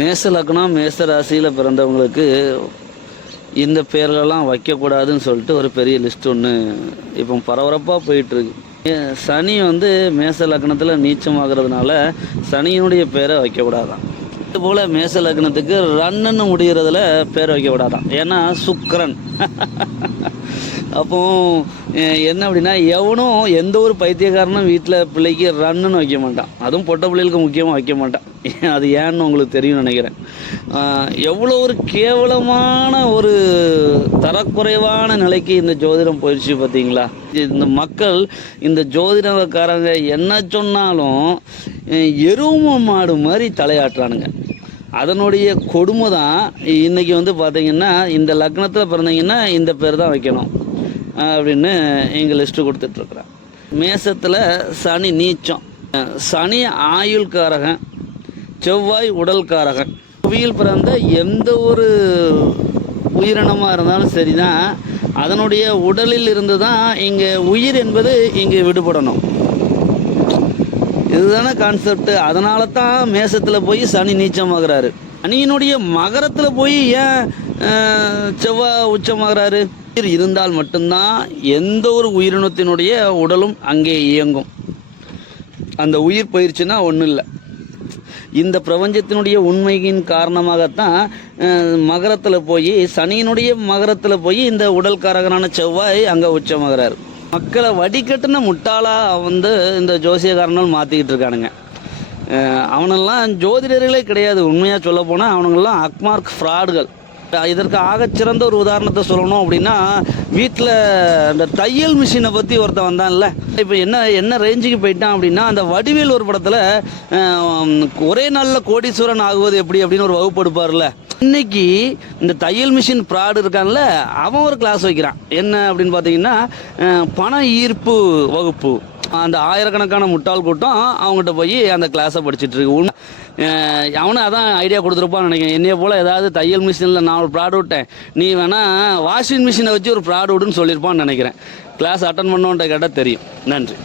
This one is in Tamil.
மேச லக்னம் மேச ராசியில் பிறந்தவங்களுக்கு இந்த பேர்களெல்லாம் வைக்கக்கூடாதுன்னு சொல்லிட்டு ஒரு பெரிய லிஸ்ட் ஒன்று இப்போ பரபரப்பாக போயிட்டுருக்கு. சனி வந்து மேச லக்னத்தில் நீச்சமாகிறதுனால சனியினுடைய பேரை வைக்கக்கூடாதான். இதுபோல் மேச லக்னத்துக்கு ரன்னுன்னு முடிகிறதுல பேர் வைக்கக்கூடாதான். ஏன்னா சுக்கிரன். அப்போ என்ன அப்படின்னா, எவனும் எந்த ஒரு பைத்தியக்காரனும் வீட்டில் பிள்ளைக்கு ரன்னுன்னு வைக்க மாட்டான். அதுவும் பொட்டை பிள்ளைகளுக்கு முக்கியமாக வைக்க மாட்டான். அது ஏன்னு உங்களுக்கு தெரியும்னு நினைக்கிறேன். எவ்வளோ ஒரு கேவலமான ஒரு தரக்குறைவான நிலைக்கு இந்த ஜோதிடம் போயிடுச்சு பார்த்தீங்களா. இந்த மக்கள் இந்த ஜோதிடக்காரங்க என்ன சொன்னாலும் எருமை மாடு மாதிரி தலையாட்டுறானுங்க. அதனுடைய கொடுமை தான் இன்றைக்கி வந்து பார்த்திங்கன்னா, இந்த லக்னத்தில் பிறந்தீங்கன்னா இந்த பேர் தான் வைக்கணும் அப்படின்னு எங்கள் லிஸ்ட்டு கொடுத்துட்ருக்குறேன். மேசத்தில் சனி நீச்சம். சனி ஆயுள்காரகன், செவ்வாய் உடல்காரகன். புவியில் பிறந்த எந்த ஒரு உயிரினமாக இருந்தாலும் சரி தான், அதனுடைய உடலில் இருந்து தான் இங்கே உயிர் என்பது இங்கே விடுபடணும். இதுதானே கான்செப்ட். அதனால தான் மேசத்தில் போய் சனி நீச்சமாகிறாரு. சனியினுடைய மகரத்தில் போய் ஏன் செவ்வாய் உச்சமாகிறாரு? இருந்தால் மட்டும்தான் எந்த ஒரு உயிரினத்தினுடைய உடலும் அங்கே இயங்கும். அந்த உயிர் போயிடுச்சுன்னா ஒன்றும் இல்லை. இந்த பிரபஞ்சத்தினுடைய உண்மையின் காரணமாகத்தான் மகரத்தில் போய் சனியினுடைய மகரத்தில் போய் இந்த உடல்காரகனான செவ்வாய் அங்கே உச்சமாகிறாரு. மக்களை வடிகட்டுன முட்டாளாக வந்து இந்த ஜோசியக்காரனால் மாற்றிக்கிட்டு இருக்கானுங்க. அவனெல்லாம் ஜோதிடர்களே கிடையாது. உண்மையாக சொல்ல போனால் அவனுங்கெல்லாம் அக்மார்க் ஃப்ராடுகள். இதற்கு ஆகச்சிறந்த ஒரு உதாரணத்தை சொல்லணும் அப்படின்னா, வீட்டில் இந்த தையல் மிஷினை பற்றி ஒருத்தன் வந்தான்ல, இப்போ என்ன ரேஞ்சுக்கு போயிட்டான் அப்படின்னா, அந்த வடிவேல் ஒரு படத்தில் ஒரே நாளில் கோடீஸ்வரன் ஆகுவது எப்படி அப்படின்னு ஒரு வகுப்பு எடுப்பார்ல. இன்னைக்கு இந்த தையல் மிஷின் ஃப்ராடு இருக்கான்ல, அவன் ஒரு கிளாஸ் வைக்கிறான். என்ன அப்படின்னு பார்த்தீங்கன்னா, பண ஈர்ப்பு வகுப்பு. அந்த ஆயிரக்கணக்கான முட்டாள் கூட்டம் அவங்ககிட்ட போய் அந்த கிளாஸை படிச்சுட்டு இருக்கு. அவனு அதான் ஐடியா கொடுத்துருப்பான்னு நினைக்கிறேன். என்னைய போல் ஏதாவது தையல் மிஷினில் நான் ஒரு ப்ராடு விட்டேன், நீ வேணால் வாஷிங் மிஷினை வச்சு ஒரு ப்ராடு விடுன்னு சொல்லியிருப்பான்னு நினைக்கிறேன். கிளாஸ் அட்டன் பண்ணோன்ட்ட கேட்டால் தெரியும். நன்றி.